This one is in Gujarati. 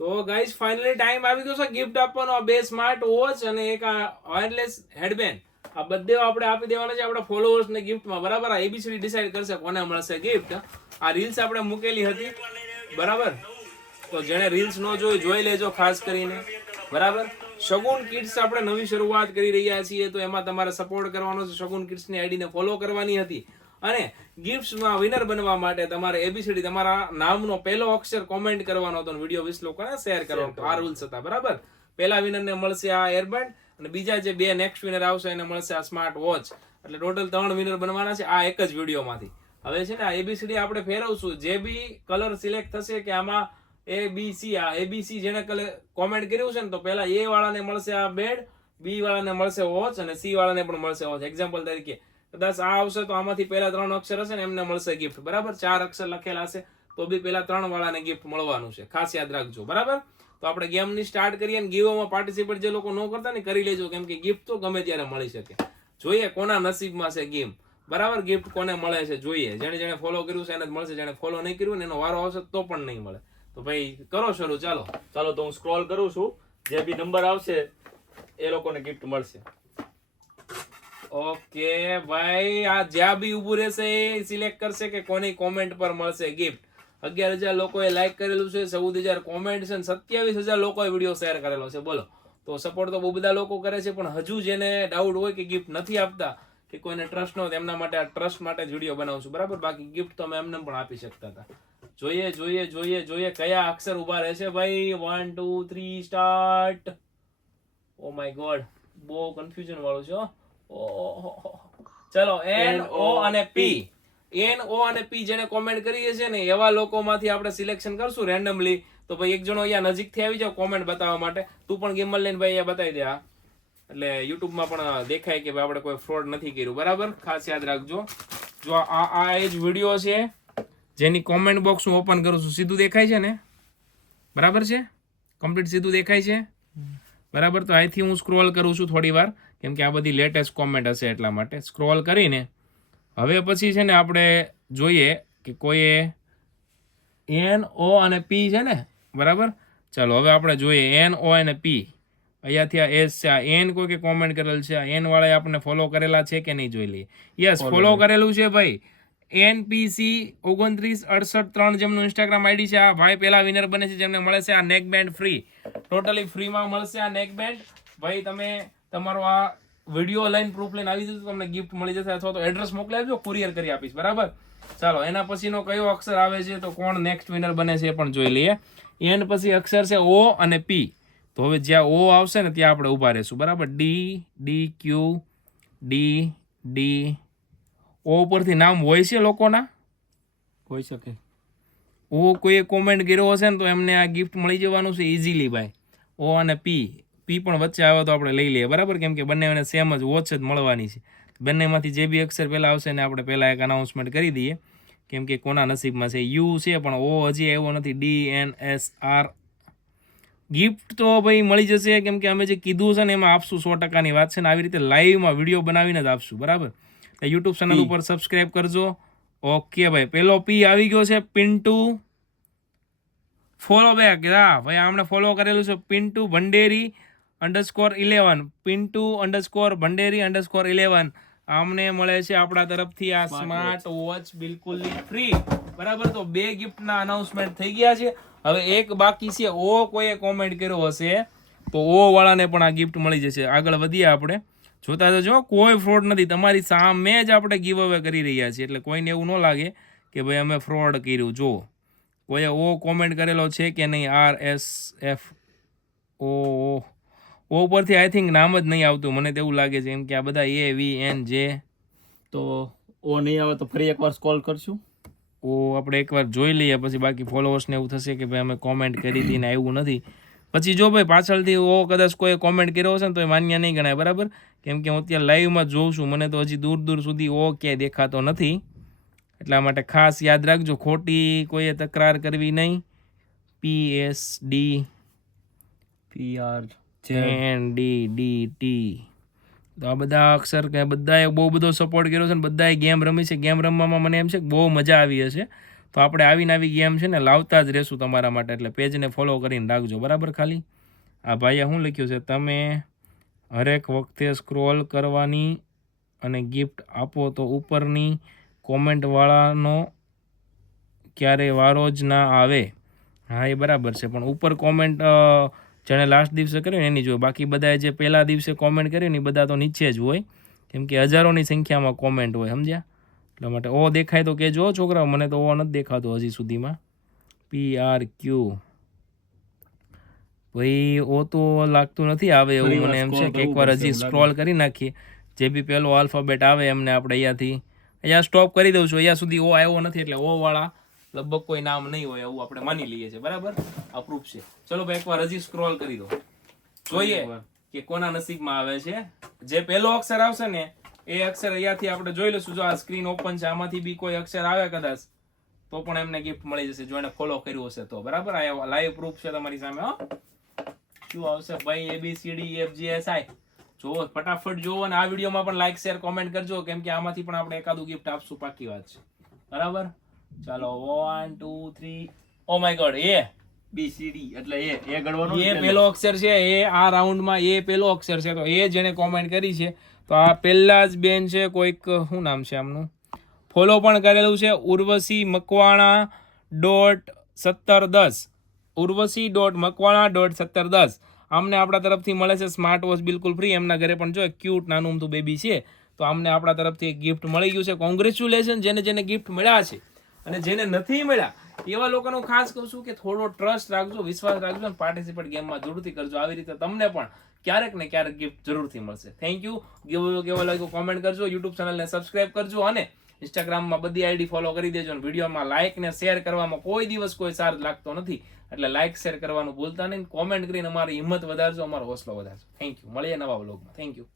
તો ગાઈઝ ફાઇનલી ટાઈમ આવી ગયો છે ગિફ્ટ આપવાનો. આ બે સ્માર્ટ વોચ અને એક આ વાયરલેસ હેડબેન્ડ આ બધે આપણે આપી દેવાના છે આપણા ફોલોઅર્સ ને ગિફ્ટમાં બરાબર? આ એબીસીડી ડિસાઈડ કરશે કોને મળશે ગિફ્ટ આ રીલ્સ આપણે મૂકેલી હતી. બરાબર? તો જેણે રીલ્સ ન જોઈ જોઈ લેજો ખાસ કરીને. બરાબર? શગુન કિડ્સ આપણે નવી શરૂઆત કરી રહ્યા છીએ, તો એમાં તમારે સપોર્ટ કરવાનો છે. શગુન કિડ્સની આઈડીને ફોલો કરવાની હતી. અને ગિફ્ટ્સમાં વિનર બનવા માટે તમારે એબીસીડી તમારા નામનો પહેલો અક્ષર કોમેન્ટ કરવાનો હતો વીડિયો વીસ લોકોને શેર કરવાનો. હતો. આ રૂલ્સ હતા બરાબર? પહેલા વિનરને મળશે આ એરબેન્ડ અને બીજા જે બે નેક્સ્ટ વિનર આવશે એને મળશે આ સ્માર્ટ વોચ એટલે ટોટલ ત્રણ વિનર બનવાના છે આ એક જ વિડીયોમાંથી હવે છે ને આ એબીસીડી આપણે ફેરવશું. જે બી કલર સિલેક્ટ થશે કે આમાં એ બી સી આ એબીસી જેને કલર કોમેન્ટ કર્યું છે ને તો પહેલા એ વાળાને મળશે આ બેડ બી વાળાને મળશે વોચ અને સી વાળાને પણ મળશે વોચ એક્ઝામ્પલ તરીકે કદાચ આ આવશે તો આમાંથી પહેલા ત્રણ અક્ષર હશે ને એમને મળશે ગિફ્ટ બરાબર? ચાર અક્ષર લખેલા હશે, તો બી પહેલા ત્રણ વાળાને ગિફ્ટ મળવાનું છે. ખાસ યાદ રાખજો. બરાબર? તો આપણે ગેમની સ્ટાર્ટ કરીએ અને ગીવોમાં પાર્ટિસિપેટ જે લોકો ન કરતા ને કરી લેજો. કેમ કે ગિફ્ટ તો ગમે ત્યારે મળી શકે. જોઈએ કોના નસીબમાં છે ગેમ બરાબર? ગિફ્ટ કોને મળે છે જોઈએ. જેને જેને ફોલો કર્યું છે એને જ મળશે. જેને ફોલો નહીં કર્યું એનો વારો આવશે તો પણ નહીં મળે. તો ભાઈ, કરો શરૂ. ચાલો. ચાલો, તો હું સ્ક્રોલ કરું છું. જે બી નંબર આવશે, એ લોકોને ગિફ્ટ મળશે. ઓકે, ભાઈ, આ જ્યાં બી ઊભું રહેશે એ સિલેક્ટ કરશે કે કોની કોમેન્ટ પર મળશે ગિફ્ટ અગિયાર હજાર લોકોએ લાઈક કરેલું છે, ચૌદ હજાર કોમેન્ટ છે સત્યાવીસ હજાર લોકોએ વીડિયો શેર કરેલો છે. બોલો. તો સપોર્ટ તો બહુ બધા લોકો કરે છે, પણ હજુ જેને ડાઉટ હોય કે ગિફ્ટ નથી આપતા, કે કોઈને ટ્રસ્ટ નો તેમના માટે આ ટ્રસ્ટ માટે જ વીડિયો છું. બરાબર? બાકી ગિફ્ટ તો અમે એમને પણ આપી શકતા હતા. જોઈએ જોઈએ જોઈએ જોઈએ કયા અક્ષર ઊભા રહેશે ભાઈ. One two three start oh my god બહુ કન્ફ્યુઝન વાળું છે. ચલો એન ઓ અને પી એન ઓ અને પી જેને કોમેન્ટ કરીએ છે ને એવા લોકોમાંથી આપણે સિલેક્શન કરશું રેન્ડમલી તો ભાઈ એક જણો અહીંયા નજીકથી આવી જાવ કોમેન્ટ બતાવવા માટે. તું પણ ગેમલ લઈને ભાઈ અહીંયા બતાવી દે આ એટલે યુટ્યુબમાં પણ દેખાય કે ભાઈ આપણે કોઈ ફ્રોડ નથી કર્યું. બરાબર? ખાસ યાદ રાખજો. જો આ આ એ જ વીડિયો છે. જેની કોમેન્ટ બોક્સ હું ઓપન કરું છું. સીધું દેખાય છે ને? બરાબર છે? કમ્પ્લીટ સીધું દેખાય છે? બરાબર? તો અહીંથી હું સ્ક્રોલ કરું છું થોડી વાર કેમ કે આ બધી લેટેસ્ટ કોમેન્ટ હશે એટલા માટે. સ્ક્રોલ કરીને હવે પછી છે ને આપણે જોઈએ કે કોઈએ એન ઓ અને પી છે ને? બરાબર? ચાલો હવે આપણે જોઈએ એન ઓ અને પી અહીંયાથી આ એસ છે. આ એન કોઈ કે કોમેન્ટ કરેલ છે. આ એન વાળાએ આપણને ફોલો કરેલા છે કે નહીં જોઈ લઈએ? યસ ફોલો કરેલું છે ભાઈ. એનપીસી ઓગણત્રીસ અડસઠ ત્રણ જેમનું ઇન્સ્ટાગ્રામ આઈડી છે. આ ભાઈ પહેલા વિનર બને છે જેમને મળે છે. આ નેક બેન્ડ ફ્રી ટોટલી ફ્રીમાં મળશે આ નેક બેન્ડ ભાઈ તમે તમારો આ વીડિયો લઈને પ્રૂફ લઈને આવી જશે તો તમને ગિફ્ટ મળી જશે અથવા તો એડ્રેસ મોકલી આપજો કુરિયર કરી આપીશ બરાબર? ચાલો એના પછીનો કયો અક્ષર આવે છે તો કોણ નેક્સ્ટ વિનર બને છે એ પણ જોઈ લઈએ. એન પછી અક્ષર છે ઓ અને પી. તો હવે જ્યાં ઓ આવશે ને ત્યાં આપણે ઊભા રહેશું બરાબર? D D Q D D O ઉપરથી નામ હોય છે લોકોના? હોઈ શકે. ઓ કોઈએ કોમેન્ટ કર્યો હશે ને તો એમને આ ગિફ્ટ મળી જવાનું છે ઇઝીલી ભાઈ. ઓ અને પી પી પણ વચ્ચે આવે તો આપણે લઈ લઈએ. બરાબર? કેમ કે બંને સેમ જ વોચ જ મળવાની છે. બંનેમાંથી જે બી અક્ષર પહેલાં આવશે ને આપણે પહેલાં એક અનાઉન્સમેન્ટ કરી દઈએ. કેમ કે કોના નસીબમાં છે? યુ છે પણ ઓ હજી આવ્યો નથી. D N S R. Gift તો ભાઈ મળી જશે. કેમ કે અમે જે કીધું છે ને એમાં આપશું સો ટકાની વાત છે ને આવી રીતે લાઈવમાં વીડિયો બનાવીને જ આપશું. બરાબર? યુટ્યુબ ચેનલ ઉપર સબસ્ક્રાઈબ કરજો. ઓકે ભાઈ. પેલો પી આવી ગયો છે પિન્ટુ. ફોલો બેક હા ભાઈ આમણે ફોલો કરેલું છે Pintu Bhanderi. Underscore eleven Pintu underscore Bhanderi underscore eleven આમને મળે છે આપણા તરફથી આ સ્માર્ટ વોચ બિલકુલ ફ્રી બરાબર? તો બે ગિફ્ટના અનાઉન્સમેન્ટ થઈ ગયા છે. હવે એક બાકી છે. ઓ કોઈએ કોમેન્ટ કર્યો હશે તો ઓ વાળાને પણ આ ગિફ્ટ મળી જશે. આગળ વધીએ આપણે. જોતા જજો કોઈ ફ્રોડ નથી. તમારી સામે જ આપણે ગીવ અવે કરી રહ્યા છીએ. એટલે કોઈને એવું ન લાગે કે ભાઈ અમે ફ્રોડ કર્યું. જો કોઈએ ઓ કોમેન્ટ કરેલો છે કે નહીં? R S F O O પરથી આઈ થિંક નામ જ નહીં આવતું. મને તો એવું લાગે છે એમ કે આ બધા એ વી એન જે તો ઓ નહીં આવે તો ફરી એકવાર કોલ કરશું. ઓ આપણે એકવાર જોઈ લઈએ. પછી બાકી ફોલોઅર્સને એવું થશે કે ભાઈ અમે કોમેન્ટ કરી હતી ને આવ્યું નથી. પછી જો ભાઈ પાછળથી ઓ કદાચ કોઈ કોમેન્ટ કર્યો હશે ને તો એ માન્ય નહીં ગણાય. બરાબર? કેમ કે હું અત્યારે લાઈવમાં જોઉં છું. મને તો હજી દૂર દૂર સુધી ઓ ક્યાંય દેખાતો નથી. એટલા માટે ખાસ યાદ રાખજો ખોટી કોઈએ તકરાર કરવી નહીં. P S D P R N D D T તો આ બધા અક્ષર કે બધાએ બહુ બધો સપોર્ટ કર્યો છે ને બધાએ ગેમ રમી છે. ગેમ રમવામાં મને એમ છે કે બહુ મજા આવી હશે. તો આપણે આવીને આવી ગેમ છે ને લાવતા જ રહેશું તમારા માટે. એટલે પેજને ફોલો કરીને રાખજો. બરાબર ખાલી? આ ભાઈએ શું લખ્યું છે? તમે હરેક વખતે સ્ક્રોલ કરવાની અને ગિફ્ટ આપો તો ઉપરની કોમેન્ટવાળાનો ક્યારે વારો જ ના આવે. હા, એ બરાબર છે. પણ ઉપર કોમેન્ટ જેણે લાસ્ટ દિવસે કર્યું એની જોઈએ બાકી બધાએ જે પહેલા દિવસે કોમેન્ટ કર્યું ને એ બધા તો નીચે જ હોય. કેમ કે હજારોની સંખ્યામાં કોમેન્ટ હોય સમજ્યા? એટલા માટે ઓ દેખાય તો કે જો છોકરાઓ મને તો ઓ નથી દેખાતો હજી સુધીમાં. પી આર ક્યુ ભાઈ ઓ તો લાગતું નથી આવે એવું મને એમ છે કે એકવાર હજી સ્ક્રોલ કરી નાખીએ. જે બી પહેલો આલ્ફાબેટ આવે એમને આપણે અહીંયાથી અહીંયા સ્ટોપ કરી દઉં છું અહીંયા સુધી ઓ આવ્યો નથી એટલે ઓ વાળા લગભગ કોઈ નામ નહીં હોય એવું આપણે માની લઈએ છીએ બરાબર? અપ્રૂપ છે. ચલો ભાઈ એકવાર હજી સ્ક્રોલ કરી દો. જોઈએ કે કોના નસીબમાં આવે છે. જે પહેલો અક્ષર આવશે ને એ અક્ષર અહીંયાથી આપણે જોઈ લઈશું. જો આ સ્ક્રીન ઓપન છે આમાંથી બી કોઈ અક્ષર આવે કદાચ તો પણ એમને ગિફ્ટ મળી જશે. જો એને ફોલો કર્યું હશે તો બરાબર? આ લાઈવ પ્રૂફ છે તમારી સામે હો. શું આવશે ભાઈ? A B C D F G S I જોવો ફટાફટ જુઓ અને આ વિડીયોમાં પણ લાઈક શેર કોમેન્ટ કરજો. કેમ કે આમાંથી પણ આપણે એકાદું ગિફ્ટ આપશું પાકી વાત છે. બરાબર? ચાલો one two three oh my god A B C D એટલે એ એ ગણવાનું એ પેલો અક્ષર છે એ આ રાઉન્ડમાં એ પેલો અક્ષર છે. તો એ જેને કોમેન્ટ કરી છે તો આ પહેલા જ બેન છે કોઈક શું નામ છે આમનું? ફોલો પણ કરેલું છે ઉર્વશી મકવાણા ડોટ સત્તર દસ. ઉર્વશી ડોટ મકવાણા ડોટ સત્તર દસ. આમને આપણા તરફથી મળે છે સ્માર્ટ વોચ બિલકુલ ફ્રી એમના ઘરે પણ જો ક્યુટ નાનું અમથું બેબી છે તો અમને આપણા તરફથી એક ગિફ્ટ મળી ગયું છે. કોંગ્રેચ્યુલેશન જેને જેને ગિફ્ટ મળ્યા છે. અને જેને નથી મળ્યા, એવા લોકોનું ખાસ કહું છું કે થોડો ટ્રસ્ટ રાખજો, વિશ્વાસ રાખજો અને પાર્ટિસિપેટ ગેમમાં જરૂરથી કરજો. આવી રીતે તમને પણ ક્યારેક ને ક્યારેક ગિફ્ટ જરૂરથી મળશે. થેન્ક યુ કેવો કેવો લાગ્યો કોમેન્ટ કરજો યુટ્યુબ ચેનલને સબસ્ક્રાઇબ કરજો અને ઇન્સ્ટાગ્રામમાં બધી આઈડી ફોલો કરી દેજો અને વિડીયોમાં લાઇક ને શેર કરવામાં કોઈ દિવસ કોઈ ચાર્જ લાગતો નથી. એટલે લાઇક શેર કરવાનું ભૂલતા નહીં કોમેન્ટ કરીને અમારી હિંમત વધારજો, અમારો હોસલો વધારજો. થેન્ક યુ મળીએ નવા બ્લોગમાં થેન્ક યુ